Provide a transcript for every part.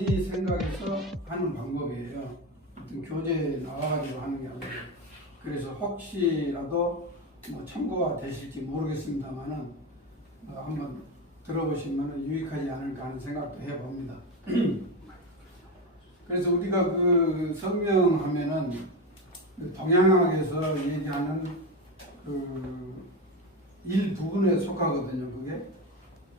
다시 생각해서 하는 방법이에요. 어떤 교재에 나와가지고 하는 게 아니고. 그래서 혹시라도 뭐 참고가 되실지 모르겠습니다만은 한번 들어보시면 유익하지 않을까 하는 생각도 해봅니다. 그래서 우리가 그 성명하면은 그 동양학에서 얘기하는 그 일부분에 속하거든요, 그게.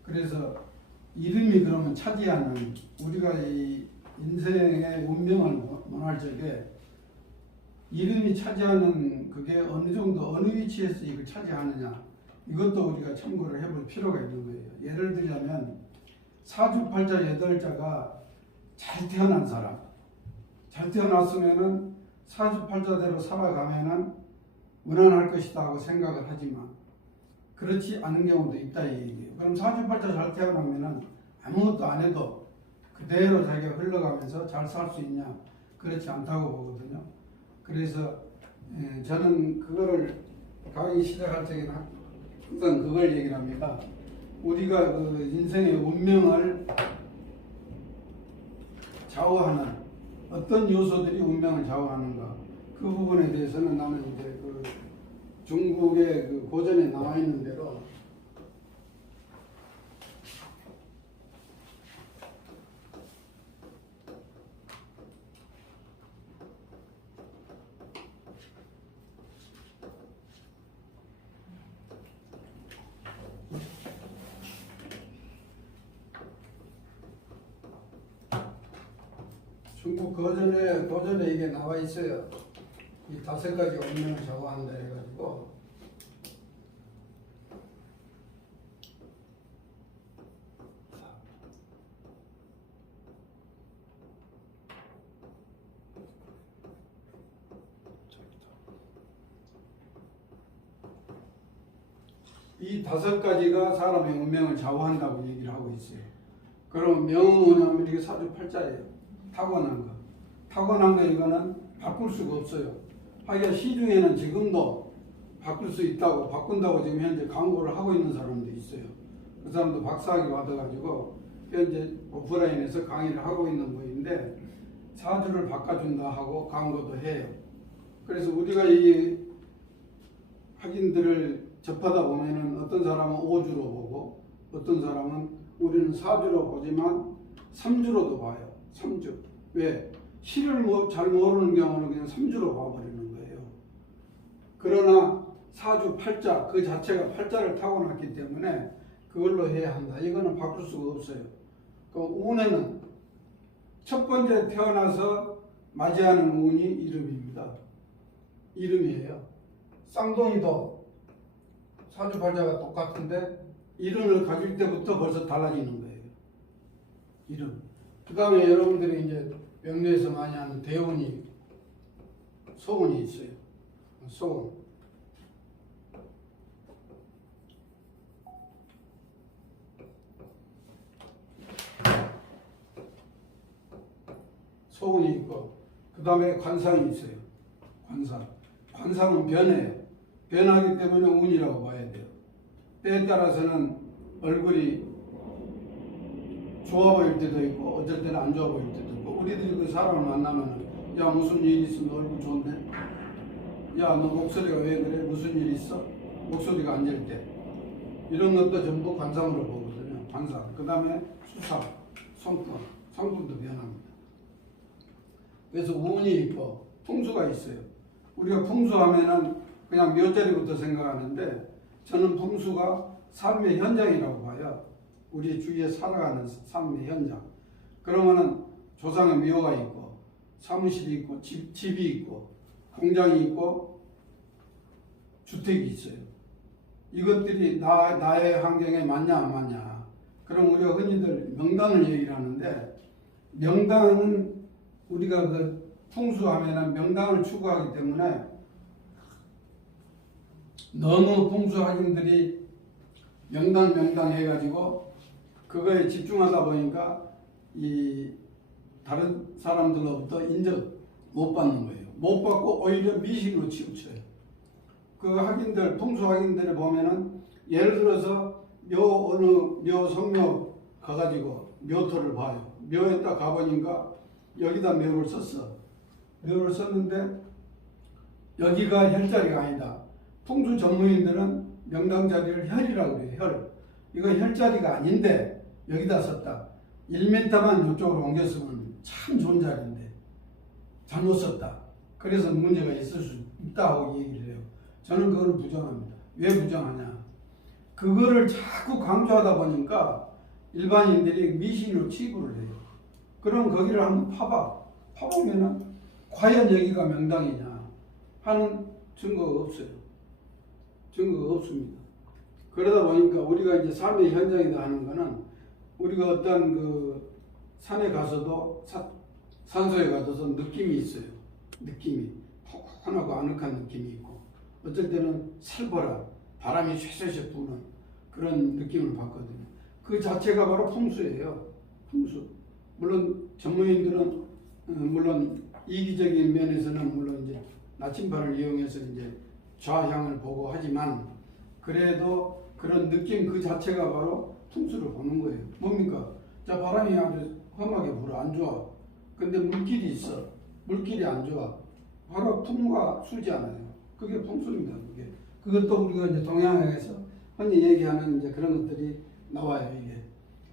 그래서 이름이 그러면 차지하는 우리가 이 인생의 운명을 논할 적에 이름이 차지하는 그게 어느 정도 어느 위치에서 이걸 차지하느냐 이것도 우리가 참고를 해볼 필요가 있는 거예요. 예를 들자면 사주팔자 8자가 잘 태어난 사람, 잘 태어났으면은 사주팔자대로 살아가면은 무난할 것이다 하고 생각을 하지만 그렇지 않은 경우도 있다 이 얘기예요. 그럼 사주팔자 잘 태어나면은 아무것도 안 해도 그대로 자기가 흘러가면서 잘 살 수 있냐? 그렇지 않다고 보거든요. 그래서 저는 그거를 강의 시작할 적에는 항상 그걸 얘기를 합니다. 우리가 그 인생의 운명을 좌우하는 어떤 요소들이 운명을 좌우하는가 그 부분에 대해서는 나는 이제 그 중국의 그 고전에 나와 있는 대로 중국 고전에 이게 나와 있어요. 이 5가지 운명을 좌우한다 해가지고 이 5가지가 사람의 운명을 좌우한다고 얘기를 하고 있어요. 그럼 명은 뭐냐면 이게 사주팔자예요. 타고난 거. 타고난 거 이거는 바꿀 수가 없어요. 하기야 시중에는 지금도 바꿀 수 있다고 바꾼다고 지금 현재 광고를 하고 있는 사람도 있어요. 그 사람도 박사학위 받아가지고 현재 오프라인에서 강의를 하고 있는 분인데 사주를 바꿔준다 하고 광고도 해요. 그래서 우리가 이 확인들을 접하다 보면은 어떤 사람은 5주로 보고 어떤 사람은 우리는 4주로 보지만 3주로도 봐요. 3주. 왜? 시를 잘 모르는 경우는 그냥 3주로 봐버리는 거예요. 그러나 사주 팔자 그 자체가 팔자를 타고났기 때문에 그걸로 해야 한다. 이거는 바꿀 수가 없어요. 그 운에는 첫 번째 태어나서 맞이하는 운이 이름입니다. 이름이에요. 쌍둥이도 사주 팔자가 똑같은데 이름을 가질 때부터 벌써 달라지는 거예요. 이름. 그 다음에 여러분들이 이제 명리에서 많이 하는 대운이, 소운이 있어요. 소운. 소운이 있고, 그 다음에 관상이 있어요. 관상. 관상은 변해요. 변하기 때문에 운이라고 봐야 돼요. 때에 따라서는 얼굴이 좋아 보일 때도 있고 어쩔 때는 안 좋아 보일 때도 있고 우리들이 그 사람을 만나면 야 무슨 일 있으면 너 얼굴 좋은데? 야 너 목소리가 왜 그래? 무슨 일 있어? 목소리가 안 될 때 이런 것도 전부 관상으로 보거든요. 관상. 그 다음에 수사, 성품도 변합니다. 그래서 운이 있고 풍수가 있어요. 우리가 풍수하면은 그냥 묘자리부터 생각하는데 저는 풍수가 삶의 현장이라고 봐요. 우리 주위에 살아가는 삶의 현장. 그러면은 조상의 묘가 있고 사무실이 있고 집이 있고 공장이 있고 주택이 있어요. 이것들이 나의 환경에 맞냐 안 맞냐. 그럼 우리가 흔히들 명당을 얘기를 하는데 명당은 우리가 그 풍수하면은 명당을 추구하기 때문에 너무 풍수 학인들이 명당 해가지고 그거에 집중하다 보니까 이 다른 사람들로부터 인정 못 받는 거예요. 못 받고 오히려 미신으로 치우쳐요. 그 학인들, 풍수 학인들을 보면은 예를 들어서 묘 성묘 가가지고 묘토를 봐요. 묘에 딱 가보니까 여기다 묘를 썼어. 묘를 썼는데 여기가 혈자리가 아니다. 풍수 전문인들은 명당 자리를 혈이라고 그래요. 혈. 이거 혈자리가 아닌데 여기다 썼다. 1m만 이쪽으로 옮겼으면 참 좋은 자리인데 잘못 썼다. 그래서 문제가 있을 수 있다고 얘기를 해요. 저는 그거를 부정합니다. 왜 부정하냐? 그거를 자꾸 강조하다 보니까 일반인들이 미신으로 치부를 해요. 그럼 거기를 한번 파봐. 파보면은 과연 여기가 명당이냐 하는 증거가 없어요. 증거가 없습니다. 그러다 보니까 우리가 이제 삶의 현장이다 하는 거는 우리가 어떤 그 산에 가서도 산소에 가서도 느낌이 있어요. 느낌이 포근하고 아늑한 느낌이 있고 어쩔 때는 살벌한 바람이 쇠쇠쇠 부는 그런 느낌을 받거든요. 그 자체가 바로 풍수예요. 풍수. 물론 전문인들은 물론 이기적인 면에서는 물론 이제 나침반을 이용해서 이제 좌향을 보고 하지만 그래도 그런 느낌 그 자체가 바로 풍수를 보는 거예요. 뭡니까? 자, 바람이 아주 험하게 불어 안 좋아. 근데 물길이 있어. 물길이 안 좋아. 바로 풍과 수지 않아요. 그게 풍수입니다. 그게. 그것도 우리가 이제 동양에서 흔히 얘기하는 이제 그런 것들이 나와요. 이게.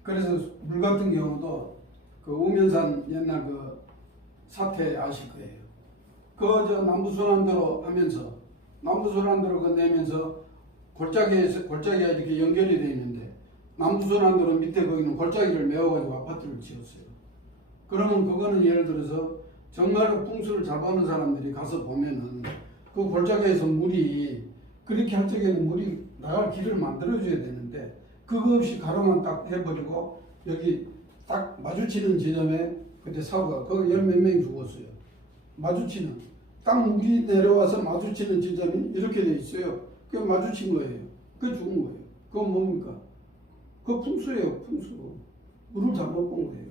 그래서 물 같은 경우도 그 우면산 옛날 그 사태 아실 거예요. 저 남부순환도로 하면서 남부순환도로 그 내면서 골짜기가 이렇게 연결이 되어 있는데 남부순환도로 밑에 거기는 골짜기를 메워가지고 아파트를 지었어요. 그러면 그거는 예를 들어서 정말로 풍수를 잡아오는 사람들이 가서 보면은 그 골짜기에서 물이 그렇게 할 적에는 물이 나갈 길을 만들어줘야 되는데 그거 없이 가로만 딱 해버리고 여기 딱 마주치는 지점에 그때 사고가 거기 열 몇 명이 죽었어요. 마주치는 딱 물이 내려와서 마주치는 지점이 이렇게 돼 있어요. 그 마주친 거예요. 그 죽은 거예요. 그건 뭡니까? 그 풍수예요. 풍수. 물을 잘못 본 거예요.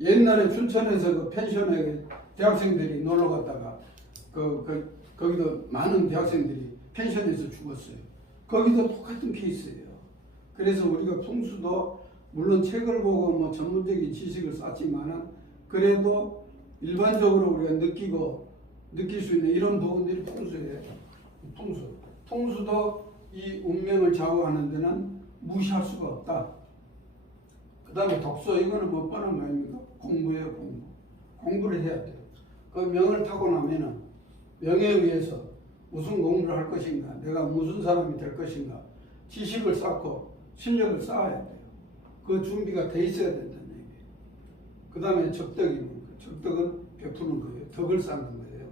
옛날에 춘천에서 그 펜션에 대학생들이 놀러 갔다가 거기도 많은 대학생들이 펜션에서 죽었어요. 거기도 똑같은 케이스예요. 그래서 우리가 풍수도 물론 책을 보고 뭐 전문적인 지식을 쌓지만은 그래도 일반적으로 우리가 느낄 수 있는 이런 부분들이 풍수예요. 풍수도 이 운명을 좌우하는 데는 무시할 수가 없다. 그 다음에 독서, 이거는 뭐 뻔한 거 아닙니까? 공부예요, 공부. 공부를 해야 돼요. 그 명을 타고 나면은 명에 의해서 무슨 공부를 할 것인가, 내가 무슨 사람이 될 것인가, 지식을 쌓고 실력을 쌓아야 돼요. 그 준비가 돼 있어야 된다는 얘기예요. 그 다음에 적덕입니다. 적덕은 베푸는 거예요. 덕을 쌓는 거예요.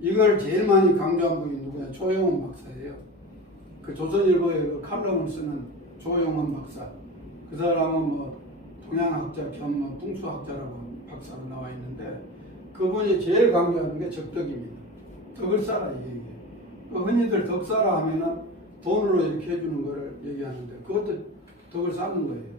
이걸 제일 많이 강조한 분이 누구냐? 조용원 박사예요. 그 조선일보에 그 칼럼을 쓰는 조용원 박사. 그 사람은 뭐 동양학자 겸 뭐 풍수학자라고 박사로 나와 있는데 그분이 제일 강조하는 게 적덕입니다. 덕을 쌓아 이 얘기예요. 그 흔히들 덕 쌓아 하면은 돈으로 이렇게 해주는 거를 얘기하는데 그것도 덕을 쌓는 거예요.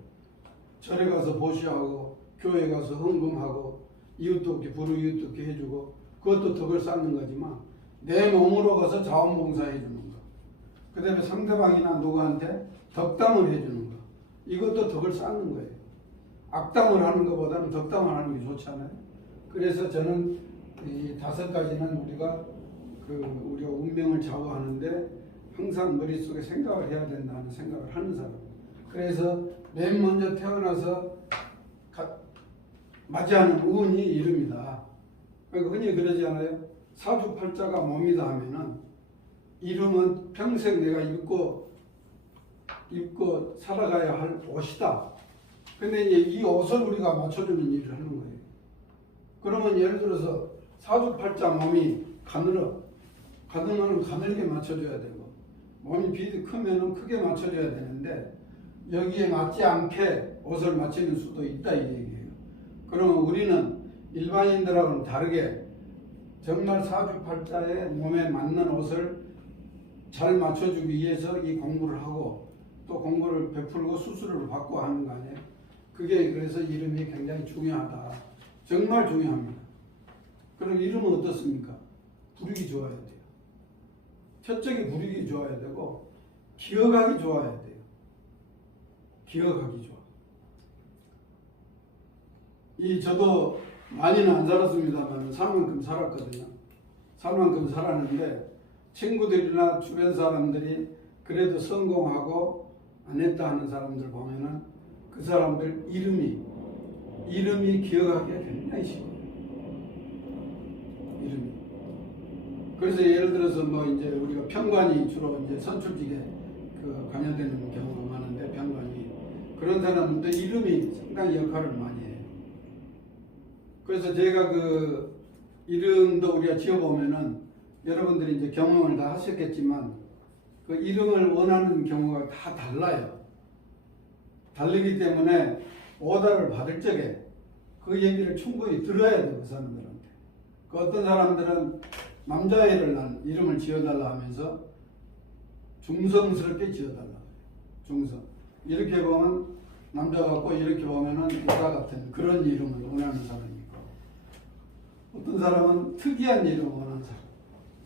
절에 가서 보시하고 교회 가서 헌금하고 이웃돕기 불우이웃돕기 해주고 그것도 덕을 쌓는 거지만 내 몸으로 가서 자원봉사해 주는 거. 그 다음에 상대방이나 누구한테 덕담을 해주는 거. 이것도 덕을 쌓는 거예요. 악담을 하는 것보다는 덕담을 하는 게 좋잖아요. 그래서 저는 이 5가지는 우리가 운명을 좌우하는데 항상 머릿속에 생각을 해야 된다는 생각을 하는 사람. 그래서 맨 먼저 태어나서 맞이하는 운이 이름이다. 그러니까 흔히 그러지 않아요? 사주팔자가 몸이다 하면은 이름은 평생 내가 입고 살아가야 할 옷이다. 근데 이제 이 옷을 우리가 맞춰주는 일을 하는 거예요. 그러면 예를 들어서 사주팔자 몸이 가늘면 가늘게 맞춰줘야 되고 몸이 비도 크면은 크게 맞춰줘야 되는데 여기에 맞지 않게 옷을 맞추는 수도 있다 이 얘기예요. 그러면 우리는 일반인들하고는 다르게 정말 사주팔자의 몸에 맞는 옷을 잘 맞춰주기 위해서 이 공부를 하고 또 공부를 베풀고 수술을 받고 하는 거 아니에요. 그게 그래서 이름이 굉장히 중요하다. 정말 중요합니다. 그럼 이름은 어떻습니까? 부르기 좋아야 돼요. 첫째게 부르기 좋아야 되고 기억하기 좋아야 돼요. 기억하기 좋아. 저도 많이는 안 살았습니다만 살 만큼 살았거든요. 살 만큼 살았는데 친구들이나 주변 사람들이 그래도 성공하고 안 했다 하는 사람들 보면은 그 사람들 이름이 기억하기가 굉장히 쉬워요. 이름이. 그래서 예를 들어서 뭐 이제 우리가 평관이 주로 이제 선출직에 관여되는 경우가 많은데 평관이 그런 사람들 이름이 상당히 역할을 많이 해요. 그래서 제가 그 이름도 우리가 지어보면은 여러분들이 이제 경험을 다 하셨겠지만 그 이름을 원하는 경우가 다 달라요. 다르기 때문에 오더를 받을 적에 그 얘기를 충분히 들어야 돼요. 그 사람들한테. 그 어떤 사람들은 남자애를 난 이름을 지어달라 하면서 중성스럽게 지어달라. 중성. 이렇게 보면 남자 같고 이렇게 보면은 여자 같은 그런 이름을 원하는 사람이 있고 어떤 사람은 특이한 이름을 원하는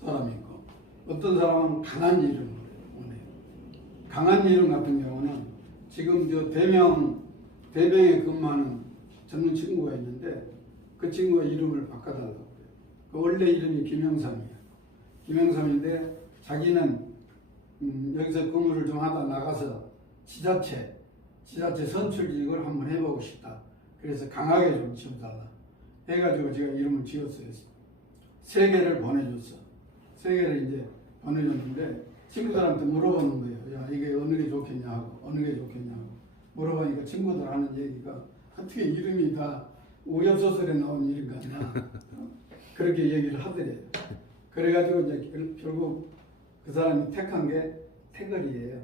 사람이 있고 어떤 사람은 강한 이름을 원해요. 강한 이름 같은 경우는 지금 저 대명에 근무하는 젊은 친구가 있는데 그 친구가 이름을 바꿔달라고 해요. 그 원래 이름이 김영삼이에요. 김영삼인데 자기는 여기서 근무를 좀 하다 나가서 지자체 선출직을 한번 해보고 싶다. 그래서 강하게 좀 지어달라. 해가지고 제가 이름을 지었어요. 3개를 보내줬어. 3개를 이제 보내줬는데 친구들한테 물어보는 거예요. 야, 이게 어느 게 좋겠냐 하고 어느 게 좋겠냐 하고 물어보니까 친구들 하는 얘기가 어떻게 이름이 다 우엽소설에 나온 이름 같냐 그렇게 얘기를 하더래요. 그래가지고 이제 결국 그 사람이 택한 게 태거리예요.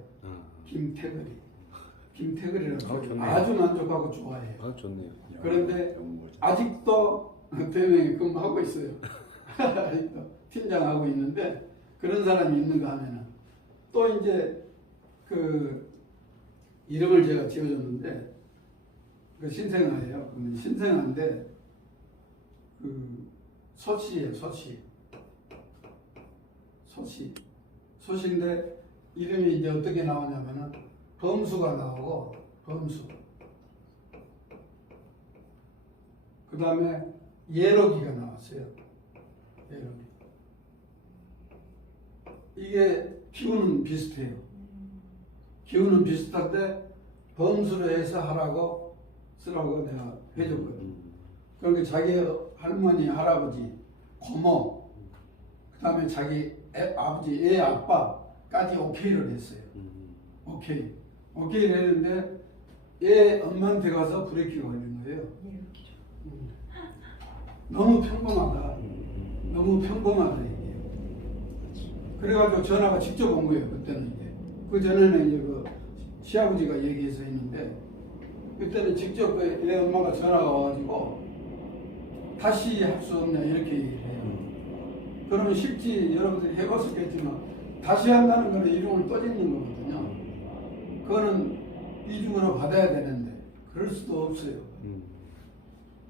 김태거리라고 아주 만족하고 좋아해요. 아 좋네요. 그런데 아직도 대명에 근무하고 있어요. 아직도 팀장하고 있는데 그런 사람이 있는가 하면은 또 이제 그 이름을 제가 지어줬는데 그 신생아예요. 신생아인데 그 소시예요. 소시인데 이름이 이제 어떻게 나오냐면은 범수가 나오고 범수. 그 다음에 예록이가 나왔어요. 예록이. 이게 기운은 비슷해요. 기운은 비슷한데 범수로 해서 하라고 쓰라고 내가 해줬거든요. 그러니까 자기 할머니, 할아버지, 고모, 그 다음에 자기 아버지, 애 아빠까지 오케이를 했어요. 오케이를 했는데 애 엄마한테 가서 브레이크가 걸린 거예요. 너무 평범하다 이게. 그래가지고 전화가 직접 온 거예요. 그때는 이제 그 전에는 이제 그 시아버지가 얘기해서 했는데 그때는 직접 그 애 엄마가 전화가 와가지고 다시 할 수 없냐 이렇게 얘기를 해요. 그러면 실제 여러분들이 해봤었겠지만 다시 한다는 거는 이름을 또 짓는 거거든요. 그거는 이중으로 받아야 되는데 그럴 수도 없어요.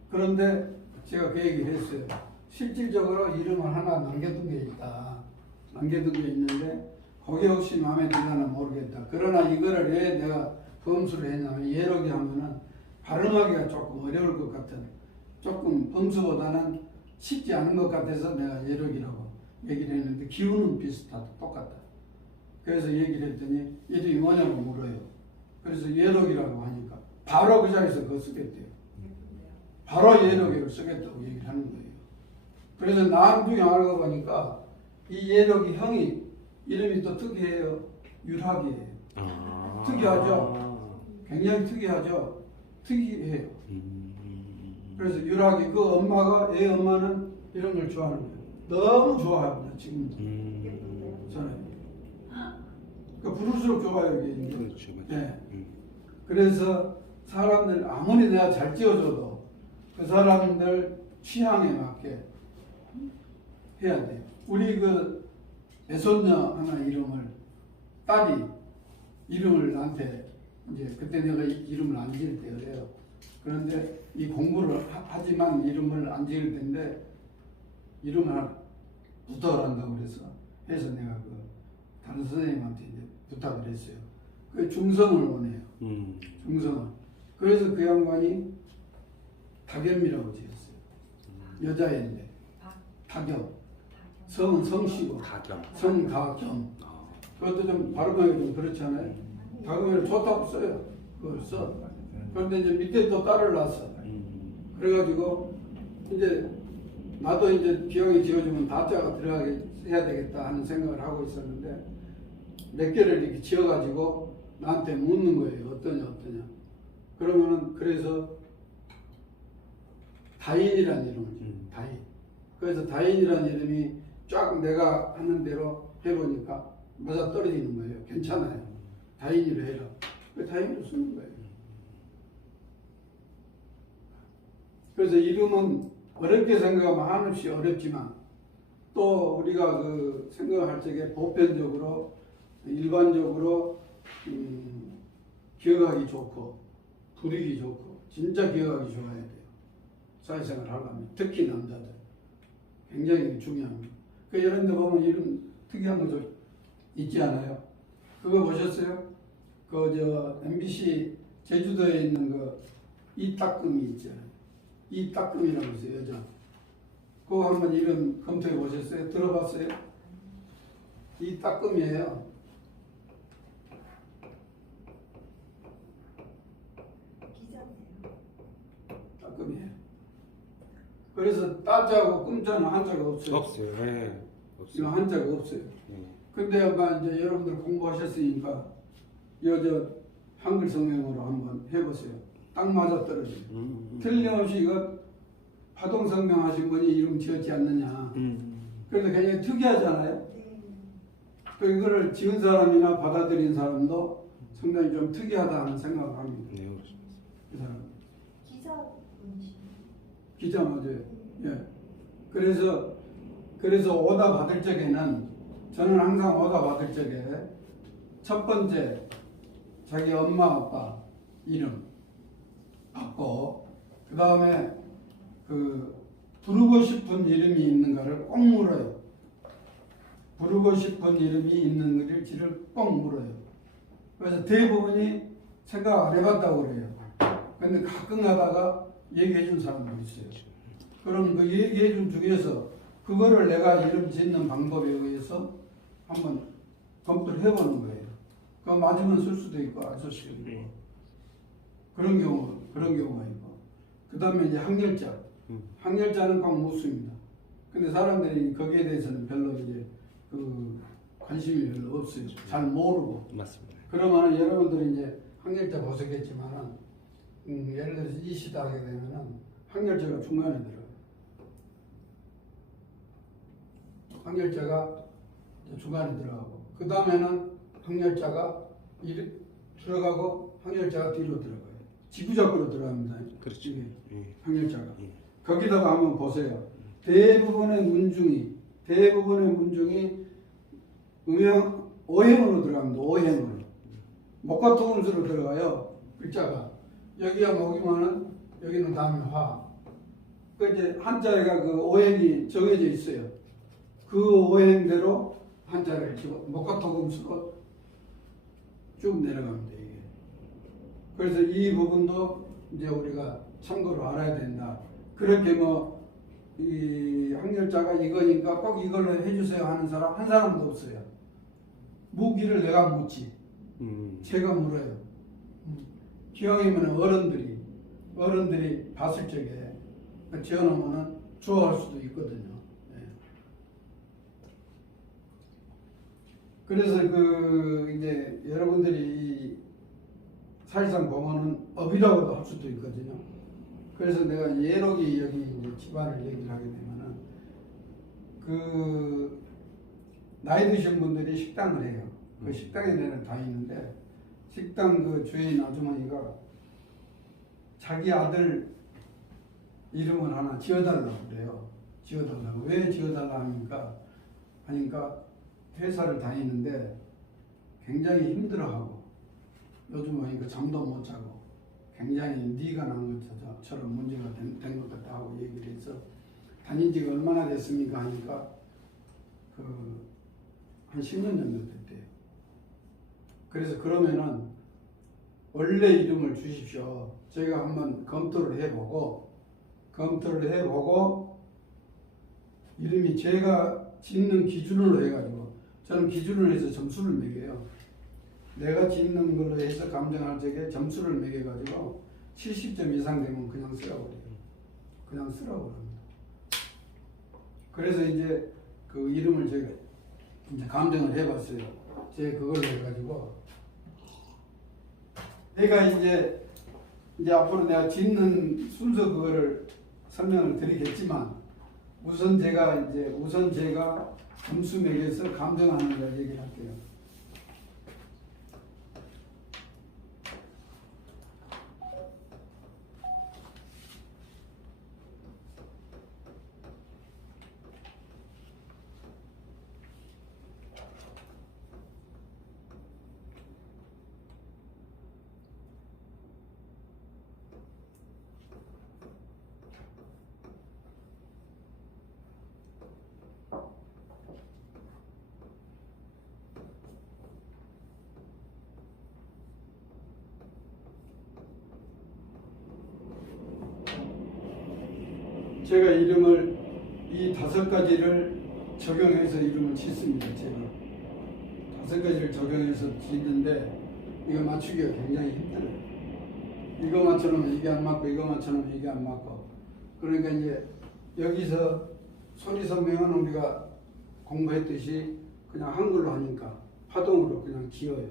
그런데 제가 그 얘기를 했어요. 실질적으로 이름을 하나 남겨둔 게 있다. 남겨둔 게 있는데 그게 혹시 마음에 들려나 모르겠다. 그러나 이거를 왜 내가 범수를 했냐면 예록이 하면은 발음하기가 조금 어려울 것 같은 조금 범수보다는 쉽지 않은 것 같아서 내가 예록이라고 얘기를 했는데 기운은 비슷하다. 똑같다. 그래서 얘기를 했더니 이름이 뭐냐고 물어요. 그래서 예록이라고 하니까 바로 그 자리에서 그거 쓰겠대요. 바로 예록이를 쓰겠다고 얘기를 하는 거예요. 그래서 나중에 알고 보니까 이 예록이 형이 이름이 또 특이해요. 유락이에요. 특이하죠? 굉장히 특이하죠? 특이해요. 그래서 유락이 그 엄마가 애 엄마는 이런 걸 좋아하는 거예요. 너무 좋아합니다. 지금도. 저는. 그 부를수록 좋아요. 이게. 그렇죠. 네. 그래서 사람들 아무리 내가 잘 지어줘도 그 사람들 취향에 맞게 해야 돼요. 우리 그 애손녀 하나 딸이 이름을 나한테 이제 그때 내가 이름을 안 지을 때예요. 그런데 이 공부를 하지만 이름을 안 지을 때인데 이름을 하나 부탁을 한다고 해서 내가 그 다른 선생님한테 이제 부탁을 했어요. 그 중성을 원해요. 중성을. 그래서 그 양반이 다겸이라고 지었어요. 여자애인데 다겸. 성은 성씨고 다겸. 성다겸. 그것도 좀 발음하기 좀 그렇잖아요. 다겸이를 좋다고 써요. 그걸 써. 그런데 이제 밑에 또 딸을 낳았어. 그래가지고 이제 나도 이제 기왕에 지어주면 다자가 들어가게 해야 되겠다 하는 생각을 하고 있었는데 몇 개를 이렇게 지어가지고 나한테 묻는 거예요. 어떠냐. 그러면은 그래서 다인이라는 이름을 지어요. 다인. 그래서 다인이라는 이름이 쫙 내가 하는 대로 해보니까 맞아 떨어지는 거예요. 괜찮아요. 다인이로 해라. 그 다인으로 쓰는 거예요. 그래서 이름은 어렵게 생각하면 한없이 어렵지만 또 우리가 그 생각할 적에 보편적으로 일반적으로 기억하기 좋고 부르기 좋고 진짜 기억하기 좋아야 돼요. 사회생활 하려면 특히 남자들 굉장히 중요합니다. 그 이런 데 보면 이름 특이한 거 있지 않아요? 그거 보셨어요? 그 MBC 제주도에 있는 그 이따금이 있잖아요. 이따금이라고 있어요. 여자. 그거 한번 이름 검토해 보셨어요? 들어봤어요? 이따금이에요. 따끔이에요. 그래서 따자하고 끔자는 한자가 없어요. 없어요. 네. 이거 없어요. 한자가 없어요. 근데 아마 이제 여러분들 공부하셨으니까 여저 한글 성명으로 한번 해보세요. 딱 맞아 떨어져요. 틀림없이 이거 파동 성명하신 분이 이름 지었지 않느냐. 그래서 굉장히 특이하잖아요. 그 이거를 지은 사람이나 받아들인 사람도 상당히 좀 특이하다 하는 생각을 합니다. 네, 그렇습니다. 그 사람. 기자분이시죠? 기자 맞아요. 예. 그래서 오다 받을 적에는 저는 항상 오다 받을 적에 첫 번째 자기 엄마 아빠 이름 받고 그 다음에 그 부르고 싶은 이름이 있는가를 꼭 물어요. 부르고 싶은 이름이 있는지를 꼭 물어요. 그래서 대부분이 생각 안 해봤다고 그래요. 근데 가끔 가다가 얘기해 준 사람도 있어요. 그럼 그 얘기해 준 중에서 그거를 내가 이름 짓는 방법에 의해서 한번 검토를 해보는 거예요. 그 맞으면 쓸 수도 있고 안 쓸 수도 있고 그런 경우가 있고 그 다음에 이제 항렬자 항렬자는 꼭 묻습니다. 근데 사람들이 거기에 대해서는 별로 이제 그 관심이 별로 없어요. 잘 모르고. 맞습니다. 그러면은 여러분들이 이제 항렬자 보셨겠지만은 예를 들어서 이 시다 하게 되면은 항렬자가 중간에 들어요. 항렬자가 중간에 들어가고 그 다음에는 항렬자가 들어가고 항렬자가 뒤로 들어가요. 지구적으로 들어갑니다. 그렇죠. 이게 예. 항렬자가. 예. 거기다가 한번 보세요. 대부분의 문중이 오행으로 들어갑니다. 오행으로. 목과 토음수로 들어가요. 글자가. 여기가 목이면은 여기는 다음에 화. 그 이제 한자가 그 오행이 정해져 있어요. 그 오행대로 한자를 집어 목과 토음수로 쭉 내려갑니다. 이게. 그래서 이 부분도 이제 우리가 참고로 알아야 된다. 그렇게 이 항렬자가 이거니까 꼭 이걸로 해주세요 하는 사람 한 사람도 없어요. 무기를 내가 묻지. 제가 물어요. 기왕이면 어른들이 봤을 적에 지어놓으면 좋아할 수도 있거든요. 네. 그래서 이제 여러분들이 사실상 보면은 업이라고도 할 수도 있거든요. 그래서 내가 예록이 여기 이제 집안을 얘기를 하게 되면은 나이 드신 분들이 식당을 해요. 그 식당에 내는 다 있는데 식당 그 주인 아주머니가 자기 아들 이름을 하나 지어달라고 그래요. 지어달라고. 왜 지어달라 하니까 회사를 다니는데 굉장히 힘들어하고 요즘 보니까 잠도 못 자고 굉장히 네가 난 것처럼 문제가 된 것 같다 하고 얘기를 해서 다닌 지가 얼마나 됐습니까 하니까 한 10년 정도 됐대요. 그래서 그러면은 원래 이름을 주십시오. 저희가 한번 검토를 해보고 검토를 해보고 이름이 제가 짓는 기준으로 해가지고 저는 기준을 해서 점수를 매겨요. 내가 짓는 걸로 해서 감정할 적에 점수를 매겨가지고 70점 이상 되면 그냥 쓰라고 그래요. 그냥 쓰라고 합니다. 그래서 이제 그 이름을 제가 이제 감정을 해봤어요. 제 그걸로 해가지고 내가 이제 앞으로 내가 짓는 순서 그거를 설명을 드리겠지만 우선 제가 점수 매겨서 감정하는 걸 얘기할게요. 제가 이름을 이 5가지를 적용해서 이름을 짓습니다. 제가 5가지를 적용해서 짓는데 이거 맞추기가 굉장히 힘들어요. 이거 맞춰놓으면 이게 안 맞고 이거 맞춰놓으면 이게 안 맞고 그러니까 이제 여기서 소리 성명은 우리가 공부했듯이 그냥 한글로 하니까 파동으로 그냥 지어요.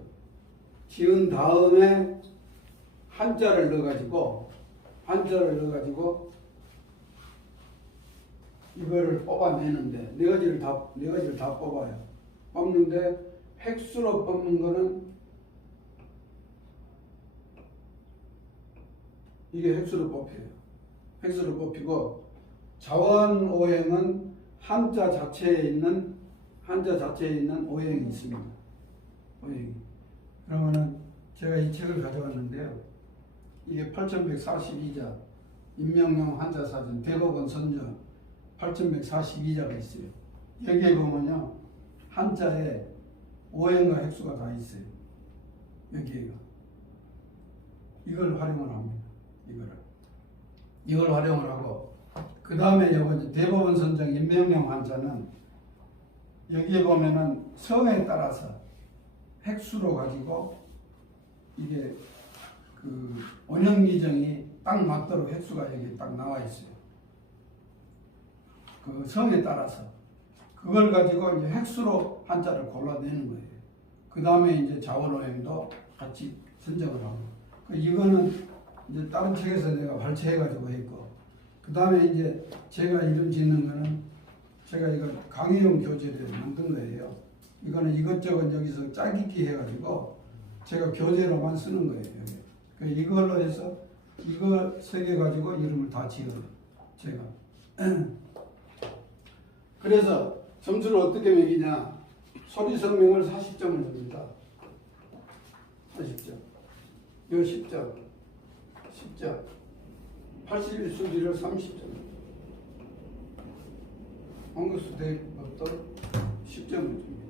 지은 다음에 한자를 넣어가지고 이거를 뽑아내는데 네 가지를 다 뽑아요. 뽑는데 획수로 뽑는 거는 이게 획수로 뽑혀요. 획수로 뽑히고 자원오행은 한자 자체에 있는 오행이 있습니다. 오행이. 그러면은 제가 이 책을 가져왔는데요. 이게 8142자 임명령 한자사전 대법원 선전 8142자가 있어요. 여기에 보면요. 한자에 오행과 획수가 다 있어요. 여기에요. 이걸 활용을 합니다. 이걸 활용을 하고 그 다음에 이번 대법원 선정 임명령 한자는 여기에 보면은 성에 따라서 획수로 가지고 이게 그 원형 기정이 딱 맞도록 획수가 여기 딱 나와 있어요. 그 성에 따라서 그걸 가지고 이제 획수로 한자를 골라내는 거예요. 그 다음에 이제 자원오행도 같이 선정을 하고 이거는 이제 다른 책에서 내가 발췌해가지고 했고 그 다음에 이제 제가 이름 짓는 거는 제가 이거 강의용 교재를 만든 거예요. 이거는 이것저것 여기서 짜깁기 해가지고 제가 교재로만 쓰는 거예요. 여기. 이걸로 해서 이거 새겨가지고 이름을 다 지어요. 제가. 그래서 점수를 어떻게 매기냐. 소리 성명을 40점을 줍니다. 40점. 요 10점. 10점. 81수지를 30점. 한국수 대법도 10점을 줍니다.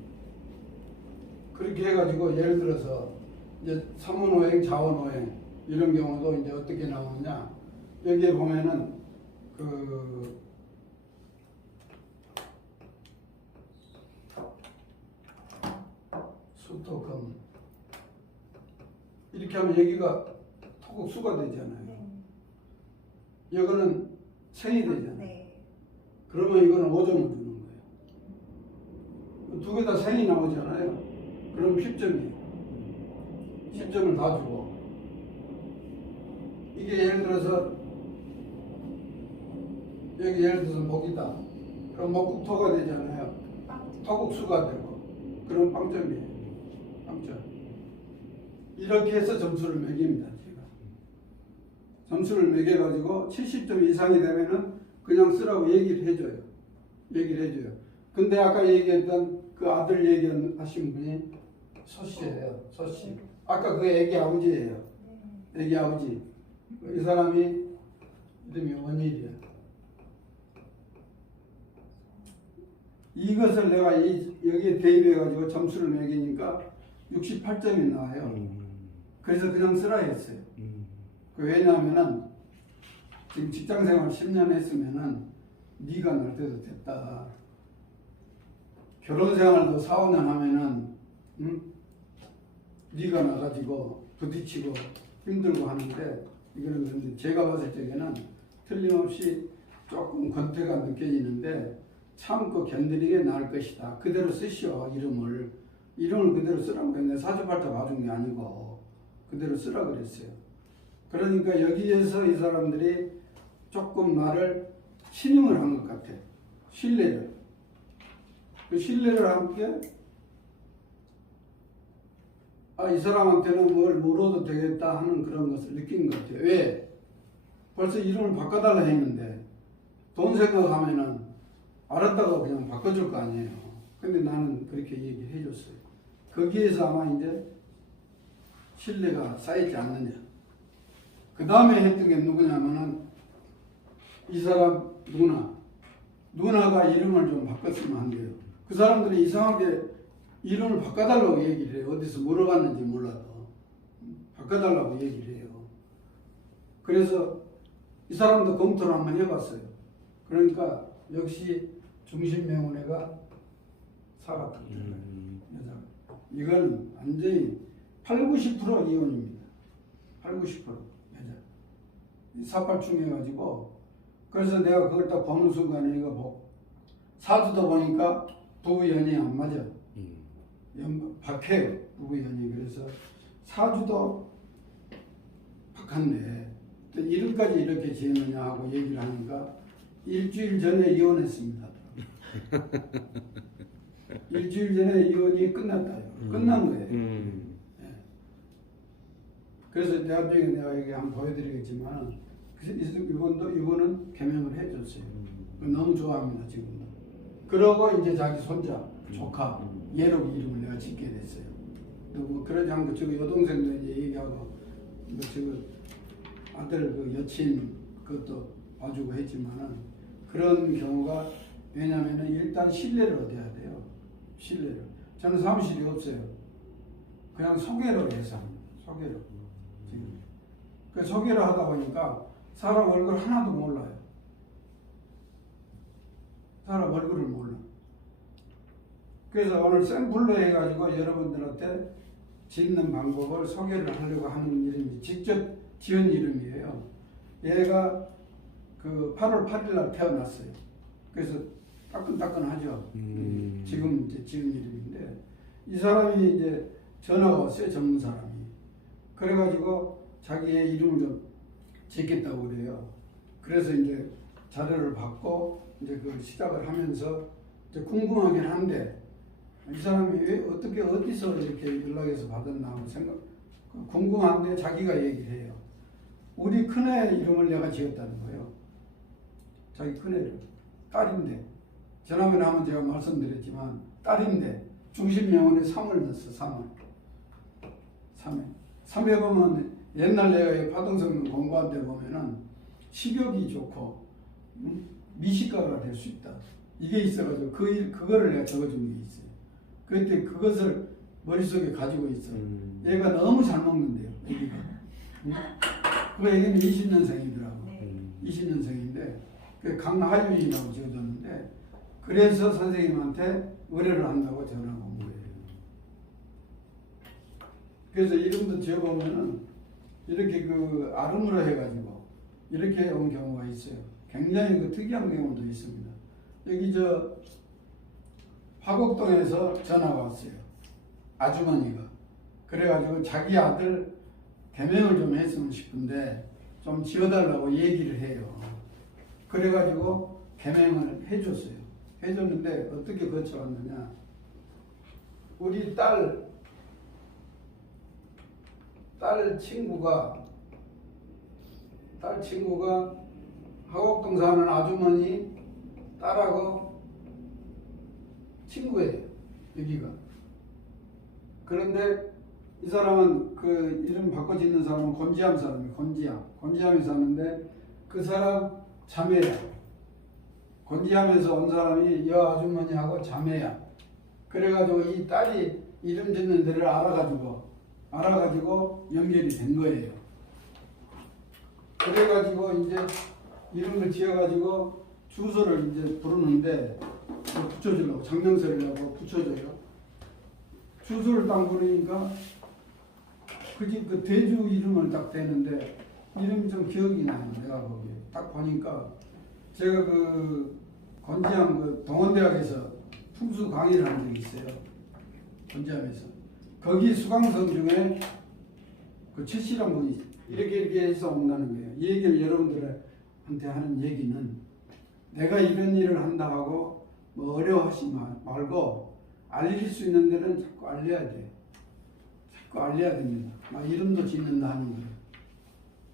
그렇게 해가지고 예를 들어서 이제 삼원오행, 자원오행 이런 경우도 이제 어떻게 나오느냐. 여기에 보면은 그 수토금 이렇게 하면 여기가 토국수가 되잖아요. 네. 이거는 생이 되잖아요. 네. 그러면 이거는 5점을 주는 거예요. 두 개 다 생이 나오잖아요. 그럼 10점이에요. 10점을 다 주고 이게 예를 들어서 여기 예를 들어서 목이다. 그럼 목국토가 되잖아요. 토국수가 되고 그럼 빵점이에요. 빵점. 이렇게 해서 점수를 매깁니다. 제가. 점수를 매겨가지고 70점 이상이 되면은 그냥 쓰라고 얘기를 해줘요. 근데 아까 얘기했던 그 아들 얘기하신 분이 소씨예요. 소씨. 아까 그 애기 아버지예요. 애기 아버지. 이 사람이 이름이 원일이야. 이것을 내가 여기에 대입해가지고 점수를 매기니까 68점이 나와요. 그래서 그냥 쓰라 했어요. 왜냐하면은 지금 직장생활 10년 했으면은 네가 날 때도 됐다. 결혼생활도 4, 5년 하면은 응? 네가 나가지고 부딪히고 힘들고 하는데 이거는 근데 제가 봤을 적에는 틀림없이 조금 권태가 느껴지는데 참고 견디는 게 나을 것이다. 그대로 쓰시오. 이름을 그대로 쓰라고 했는데 사주팔자 봐준 게 아니고 그대로 쓰라 그랬어요. 그러니까 여기에서 이 사람들이 조금 나를 신임을 한 것 같아. 신뢰를. 그 신뢰를 한 게 이 사람한테는 뭘 물어도 되겠다 하는 그런 것을 느낀 것 같아요. 왜? 벌써 이름을 바꿔달라 했는데 돈 생각하면은 알았다고 그냥 바꿔줄 거 아니에요. 근데 나는 그렇게 얘기해 줬어요. 거기에서 아마 이제 신뢰가 쌓이지 않느냐. 그 다음에 했던 게 누구냐면은 이 사람 누나가 이름을 좀 바꿨으면 안 돼요. 그 사람들이 이상하게 이름을 바꿔달라고 얘기를 해요. 어디서 물어봤는지 몰라도 바꿔달라고 얘기를 해요. 그래서 이 사람도 검토를 한번 해봤어요. 그러니까 역시 중심명운애가 사같은 여자. 이건 완전히 80, 90% 이혼입니다. 80, 90% 여자. 사팔충해가지고 그래서 내가 그걸 딱 보는 순간에 이거 사주도 보니까 부부연이 안 맞아. 박해요. 부부연이. 그래서 사주도 박한데 또 이름까지 이렇게 지었느냐 하고 얘기를 하니까 일주일 전에 이혼했습니다. 일주일 전에 이혼이 끝났다요. 끝난 거예요. 네. 그래서 나중에 내가 여기 한번 보여드리겠지만 이번은 개명을 해줬어요. 너무 좋아합니다 지금도. 그러고 이제 자기 손자 조카 예록 이름을 내가 짓게 됐어요. 뭐 그러지 않고 지금 여동생도 이제 얘기하고 뭐 지금 아들 그 여친 그것도 봐주고 했지만은 그런 경우가 왜냐면은 일단 신뢰를 얻어야 돼요. 신뢰를. 저는 사무실이 없어요. 그냥 소개로 해서 합니다. 소개로. 지금. 그 소개를 하다 보니까 사람 얼굴 하나도 몰라요. 사람 얼굴을 몰라. 그래서 오늘 샘플로 해가지고 여러분들한테 짓는 방법을 소개를 하려고 하는 이름이 직접 지은 이름이에요. 얘가 그 8월 8일 날 태어났어요. 그래서 따끈따끈하죠. 지금 이제 지은 이름인데 이 사람이 이제 전화가 왔어요. 전문 사람이. 그래가지고 자기의 이름을 좀 짓겠다고 그래요. 그래서 이제 자료를 받고 이제 그걸 시작을 하면서 이제 궁금하긴 한데 이 사람이 왜 어떻게 어디서 이렇게 연락해서 받았나 하고 궁금한데 자기가 얘기를 해요. 우리 큰애 이름을 내가 지었다는 거예요. 자기 큰애를. 딸인데 지난번에 한번 제가 말씀드렸지만 딸인데 중심명운에 3을 넣었어. 3에 보면 옛날 내가 파동성 공부할 때 보면은 식욕이 좋고 미식가가 될 수 있다. 이게 있어가지고 그거를 내가 적어준 게 있어요. 그때 그것을 머릿속에 가지고 있어. 얘가 너무 잘 먹는데요. 애기가. 그 애기는 20년생이더라고. 20년생인데 그 강하윤이라고 지어줬는데 그래서 선생님한테 의뢰를 한다고 전화가 온 거예요. 그래서 이름도 지어보면은 이렇게 그 아름으로 해가지고 이렇게 온 경우가 있어요. 굉장히 그 특이한 경우도 있습니다. 여기 화곡동에서 전화가 왔어요. 아주머니가. 그래가지고 자기 아들 개명을 좀 했으면 싶은데 좀 지어달라고 얘기를 해요. 그래가지고 개명을 해줬어요. 해줬는데 어떻게 거쳐왔느냐. 우리 딸 친구가 화곡동 사는 아주머니 딸하고 친구예요. 여기가. 그런데 이 사람은 그 이름 바꿔 짓는 사람은 곤지암 사람이에요. 곤지암에 사는데 그 사람 자매야. 곤지암에서 온 사람이 여 아주머니하고 자매야. 그래가지고 이 딸이 이름 짓는 데를 알아가지고 연결이 된 거예요. 그래가지고 이제 이런 걸 지어가지고 주소를 이제 부르는데 붙여주려고 장명서를 하고 붙여줘요. 주소를 딱 부르니까 그 집 그 대주 이름을 딱 대는데 이름이 좀 기억이 나요. 내가 거기에 딱 보니까 제가 그 건지암 그 동원대학에서 풍수 강의를 한 적이 있어요. 건지암에서 거기 수강생 중에 그 최씨란 분이 이렇게 해서 온다는 거예요. 이 얘기를 여러분들한테 하는 얘기는 내가 이런 일을 한다 하고 뭐 어려워하지 말고 알릴 수 있는 데는 자꾸 알려야 돼. 자꾸 알려야 됩니다. 막 이름도 짓는다 하는 거예요.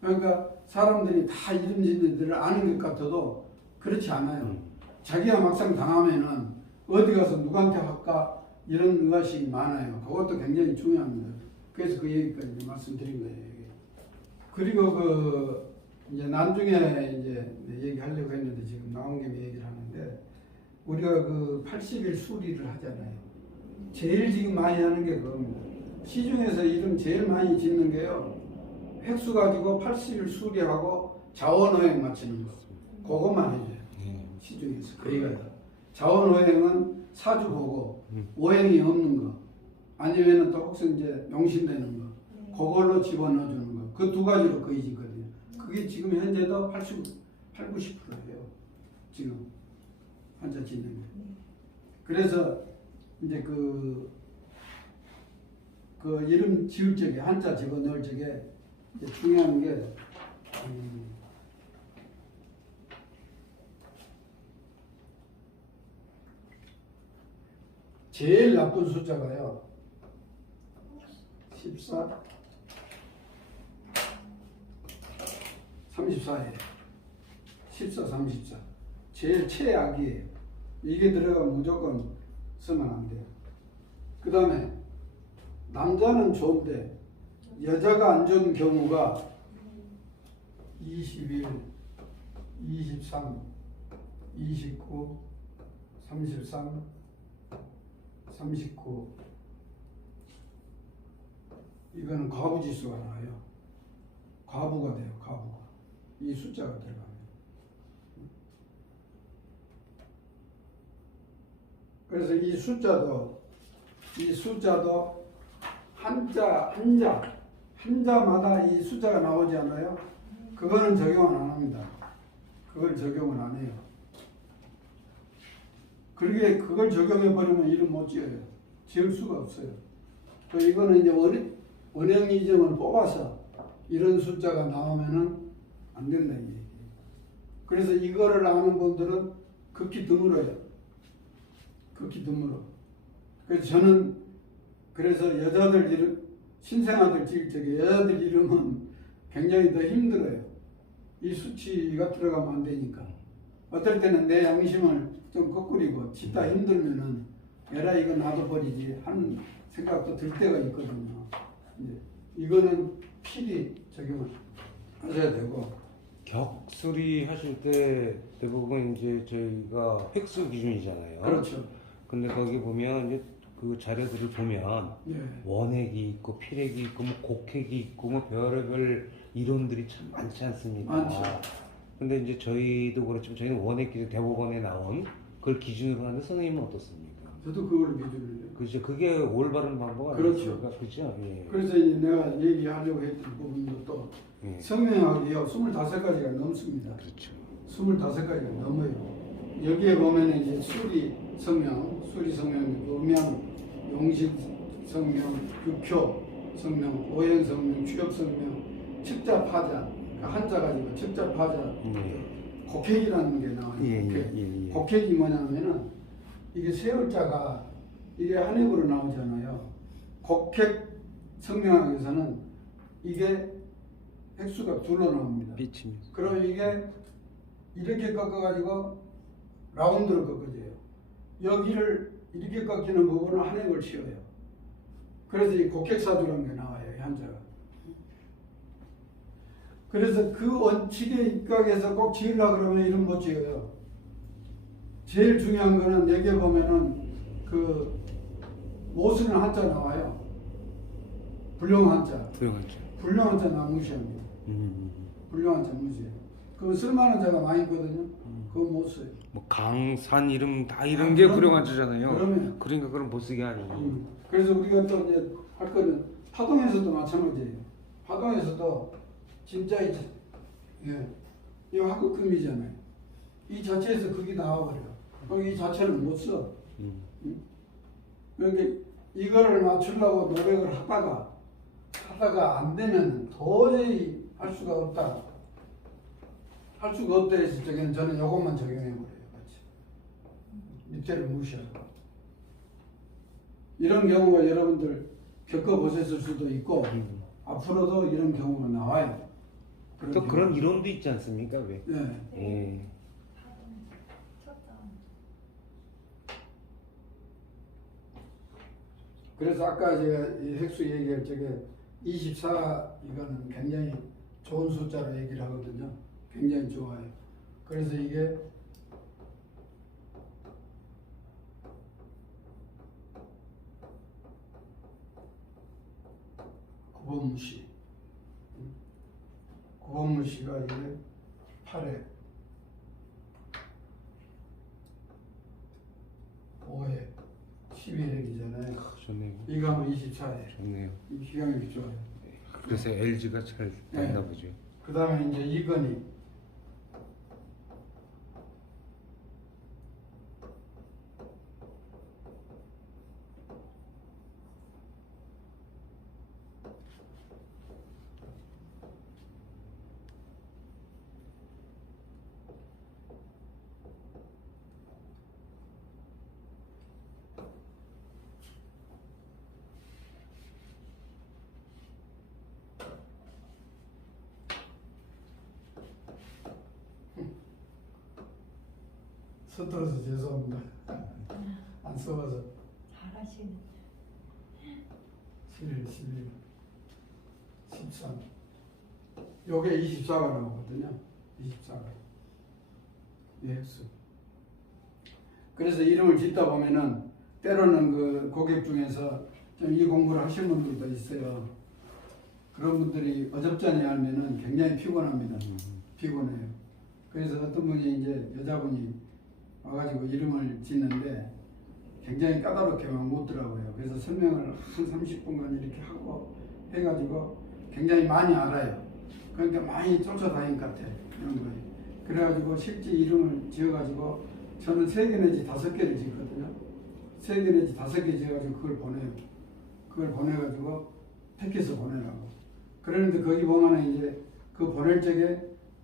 그러니까 사람들이 다 이름 짓는 데를 아는 것 같아도 그렇지 않아요. 자기가 막상 당하면은 어디 가서 누구한테 할까 이런 것이 많아요. 그것도 굉장히 중요합니다. 그래서 그 얘기까지 말씀드린 거예요. 그리고 그 이제 나중에 이제 얘기하려고 했는데 지금 나온 김에 얘기를 하는데 우리가 그 80일 수리를 하잖아요. 제일 지금 많이 하는 게 그겁니다. 시중에서 이름 제일 많이 짓는 게요. 획수 가지고 80일 수리하고 자원오행 맞추는 거. 그것만 해줘요. 시중에서 거의가 다. 자원오행은 사주 보고 오행이 없는 거 아니면은 또 혹시 이제 용신되는 거 그걸로 집어넣어주는 거. 그 두 가지로 거의 짓거든요. 그게 지금 현재도 80, 90%예요. 지금 한자 짓는 게. 그래서 이제 그 이름 지을 적에 한자 집어넣을 적에 이제 중요한 게 제일 나쁜 숫자가요 14, 34예요. 14, 34 제일 최악이에요. 이게 들어가면 무조건 쓰면 안 돼요. 그 다음에 남자는 좋은데 여자가 안 좋은 경우가 21, 23, 29, 33, 39 이거는 과부지수가 나와요. 과부가 돼요. 과부가. 이 숫자가 들어가면. 그래서 이 숫자도 한자마다 이 숫자가 나오지 않아요? 그거는 적용을 안 합니다. 그걸 적용을 안 해요. 그러게 그걸 적용해 버리면 이름 못 지어요. 지을 수가 없어요. 또 이거는 이제 원형 이정을 뽑아서 이런 숫자가 나오면은 안 된다 이 얘기예요. 그래서 이거를 아는 분들은 극히 드물어요. 극히 드물어. 그래서 저는 여자들 이름 신생아들 지을 적에 여자들 이름은 굉장히 더 힘들어요. 이 수치가 들어가면 안 되니까. 어떨 때는 내 양심을 좀 거꾸리고 짓다 힘들면은 에라 이거 놔둬버리지 하는 생각도 들 때가 있거든요. 이거는 필히 적용을 하셔야 되고. 격수리 하실 때 대부분 이제 저희가 획수 기준이잖아요. 그렇죠. 근데 거기 보면 이제 그 자료들을 보면 예. 원획이 있고 필획이 있고 뭐 곡획이 있고 뭐 별의별 이론들이 참 많지 않습니까? 많죠. 근데 이제 저희도 그렇지만 저희는 원획 기준 대법원에 나온 그걸 기준으로 하는데 선생님은 어떻습니까? 저도 그걸 기준으로 해요. 그렇죠. 그게 올바른 방법 그렇죠. 아니겠습니까? 그렇죠. 예. 그래서 이제 내가 얘기하려고 했던 부분도 또 예. 성명학이요 25가지가 넘습니다. 그렇죠. 25가지가 넘어요. 여기에 보면 이제 수리 성명, 음양, 용신 성명, 육효 성명, 오행 성명, 추엽 성명, 측자 파자, 그러니까 한자 가지고 측자 파자, 곡획이라는 게 나와요. 곡획. 곡획이 뭐냐면은 이게 세월자가 이게 한획으로 나오잖아요. 곡획 성명학에서는 이게 획수가 둘로 나옵니다. 그럼 이게 이렇게 꺾어가지고 라운드로 꺾어져요. 여기를 이렇게 꺾이는 부분은 한획을 씌워요. 그래서 이 곡획사주라는 게 나와요. 이 한자가. 그래서 그 원칙에 입각해서 꼭 지으려고 그러면 이름 못 지어요. 제일 중요한 거는 여기에 보면은 그 모쓰는 한자 나와요. 불용 한자. 불용 한자 나 무시합니다. 불용 한자 무시해요. 그건 쓸만한 자가 많이 있거든요. 그건 못 써요. 뭐 강산 이름 다 이런 아, 게 그럼요. 구령한자잖아요. 그러면 그러니까 그럼 못 쓰게 하니. 그래서 우리가 또 이제 할 거는 파동에서도 마찬가지예요. 파동에서도 진짜 이제 이 하급금이잖아요. 이 자체에서 극이 나와버려요. 그럼 이 자체를 못 써. 그러니까 이거를 맞추려고 노력을 하다가 안 되면 도저히 할 수가 없다. 할 수가 없다 해서 저는 이것만 적용해 버려요. 같이. 밑에를 무시하고. 이런 경우가 여러분들 겪어보셨을 수도 있고 앞으로도 이런 경우가 나와요. 또 그런 이론도 있지 않습니까? 왜? 네. 예. 첫장. 그래서 아까 제가 이 획수 얘기할 적에 24 이거는 굉장히 좋은 숫자로 얘기를 하거든요. 굉장히 좋아요. 그래서 이게 구본무시. 구본무시가 이게 8회, 5회, 11회이잖아요. 좋네요. 이거 하면 24회. 좋네요. 이 기가 막히게 좋아요. 그래서 LG가 잘 됐나 보죠. 그 다음에 이제 이건희. 서툴어서 죄송합니다. 안 써봐서. 잘하시네. 7일, 11, 13. 요게 24가 나오거든요. 24가. 이 획수. 그래서 이름을 짓다 보면은 때로는 그 고객 중에서 좀 이 공부를 하신 분들도 있어요. 그런 분들이 어접잖이 알면은 굉장히 피곤합니다. 피곤해요. 그래서 어떤 분이 이제 여자분이 와가지고 이름을 짓는데 굉장히 까다롭게 막 묻더라고요. 그래서 설명을 한 30분간 이렇게 하고 해가지고 굉장히 많이 알아요. 그러니까 많이 쫓아다닌 것 같아요. 이런 거예요. 그래가지고 실제 이름을 지어가지고 저는 3개 내지 5개를 짓거든요. 3개 내지 5개 지어가지고 그걸 보내요. 그걸 보내가지고 택해서 보내라고. 그러는데 거기 보면은 이제 그 보낼 적에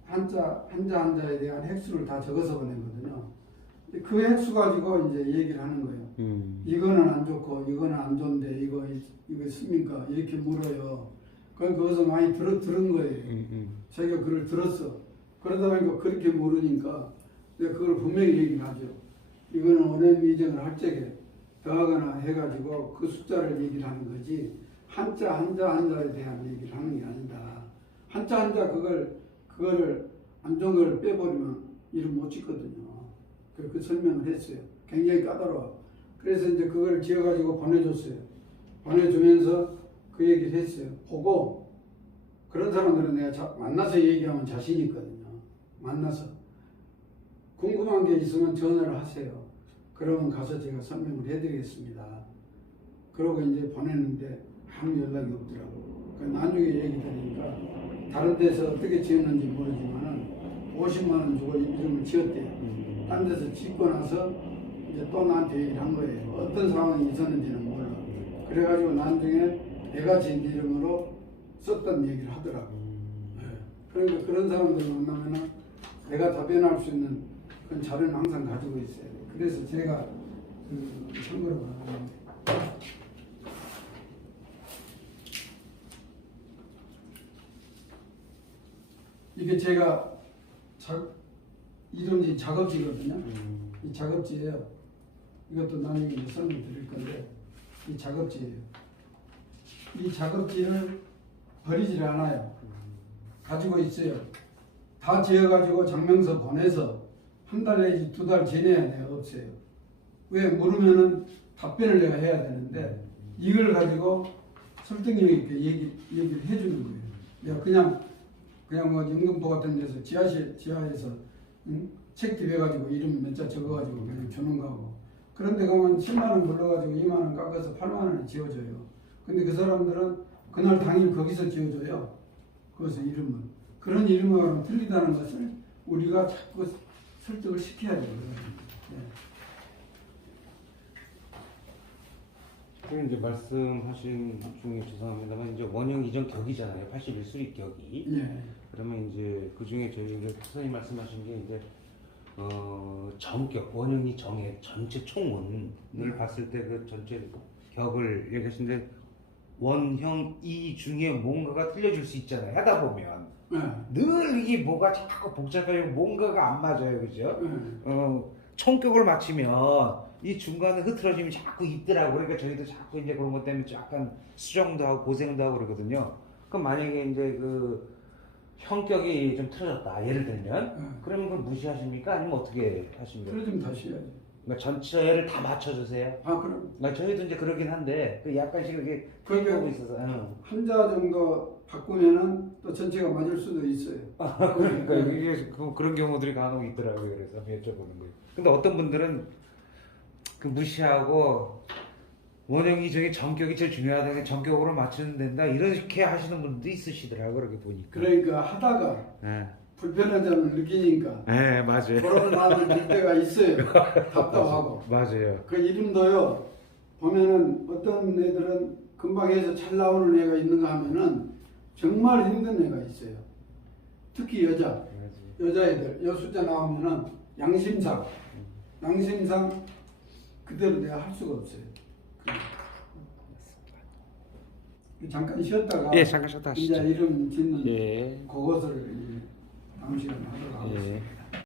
한자에 대한 획수를 다 적어서 보내거든요. 그 획수 가지고 이제 얘기를 하는 거예요. 이거는 안 좋고 이거는 안 좋은데 이거 씁니까? 이렇게 물어요. 그러니까 거기서 많이 들은 거예요. 자기가 그걸 들었어. 그러다 보니까 그렇게 물으니까 내가 그걸 분명히 얘기를 하죠. 이거는 원형 미정을 할 적에 더하거나 해가지고 그 숫자를 얘기를 하는 거지 한자에 대한 얘기를 하는 게 아니다. 한자 그거를 안 좋은 걸 빼버리면 이름 못 짓거든요. 그 설명을 했어요. 굉장히 까다로워. 그래서 이제 그걸 지어가지고 보내줬어요. 보내주면서 그 얘기를 했어요. 보고 그런 사람들은 내가 만나서 얘기하면 자신이 있거든요. 만나서 궁금한 게 있으면 전화를 하세요. 그러면 가서 제가 설명을 해드리겠습니다. 그러고 이제 보냈는데 아무 연락이 없더라고. 나중에 얘기 들으니까 다른 데서 어떻게 지었는지 모르지만은 50만 원 주고 이름을 지었대요. 딴 데서 짓고 나서 이제 또 나한테 얘기를 한 거예요. 어떤 상황이 있었는지는 몰라. 그래가지고 나중에 내가 진 이름으로 썼던 얘기를 하더라고. 그러니까 그런 사람들 만나면은 내가 답변할 수 있는 그런 자료는 항상 가지고 있어야 돼요. 그래서 제가 참고를 하는데. 이게 제가 이름이 작업지거든요. 이 작업지예요. 이것도 나중에 설명드릴 건데 이 작업지예요. 이 작업지를 버리질 않아요. 가지고 있어요. 다 지어가지고 장명서 보내서 한 달 내지 2달 지내야 내가 없어요. 왜? 물으면은 답변을 내가 해야 되는데 이걸 가지고 설득력 있게 얘기를 해주는 거예요. 내가 그냥 그냥 뭐 영등포 같은 데서 지하에서 책 딥해가지고 이름 몇 자 적어가지고 그냥 주는 거고. 그런데 가면 10만 원 불러가지고 2만 원 깎아서 8만 원을 지어줘요. 근데 그 사람들은 그날 당일 거기서 지어줘요. 거기서 이름은. 그런 이름하고는 틀리다는 것을 우리가 자꾸 설득을 시켜야 돼요. 네. 그럼 이제 말씀하신 중에 죄송합니다만 이제 원형 이전 격이잖아요. 81 수립 격이. 예. 그러면 이제 그 중에 저희가 선생님 말씀하신 게 이제 전격 원형이 정해 전체 총원을 봤을 때 그 전체 격을 얘기하시는데 원형 이 중에 뭔가가 틀려질 수 있잖아요. 하다 보면 네. 늘 이게 뭐가 자꾸 복잡해요. 뭔가가 안 맞아요, 그죠? 네. 총격을 맞추면 이 중간에 흐트러짐이 자꾸 있더라고. 그러니까 저희도 자꾸 이제 그런 것 때문에 약간 수정도 하고 고생도 하고 그러거든요. 그럼 만약에 이제 그 형격이 좀 틀어졌다, 예를 들면, 그러면 그걸 무시하십니까? 아니면 어떻게 하십니까? 틀어지면 다시 해야지. 그러니까 전체를 다 맞춰주세요. 아, 그럼. 그러니까 저희도 이제 그러긴 한데 그 약간씩 이렇게 그러니까 하고 있어서. 한자 정도 바꾸면은 또 전체가 맞을 수도 있어요. 그러니까 이게 그런 경우들이 간혹 있더라고요. 그래서 여쭤보는 거예요. 근데 어떤 분들은 그 무시하고 원형이 저기 전격이 제일 중요하다니까 전격으로 맞추면 된다 이렇게 하시는 분도 있으시더라고요. 그렇게 보니까. 그러니까 하다가 네. 불편한 점을 느끼니까 네, 맞아요. 그런 마음을 들 때가 있어요. 답답하고. 맞아요. 그 이름도요. 보면은 어떤 애들은 금방 해서 잘 나오는 애가 있는가 하면은 정말 힘든 애가 있어요. 특히 여자애들 여 숫자 나오면은 양심상 그대로 내가 할 수가 없어요. 잠깐 쉬었다가 예, 잠깐 쉬었다 이제 하시죠. 이름 짓는 예. 그것을 이제 다음 시간에 하도록 하겠습니다. 예.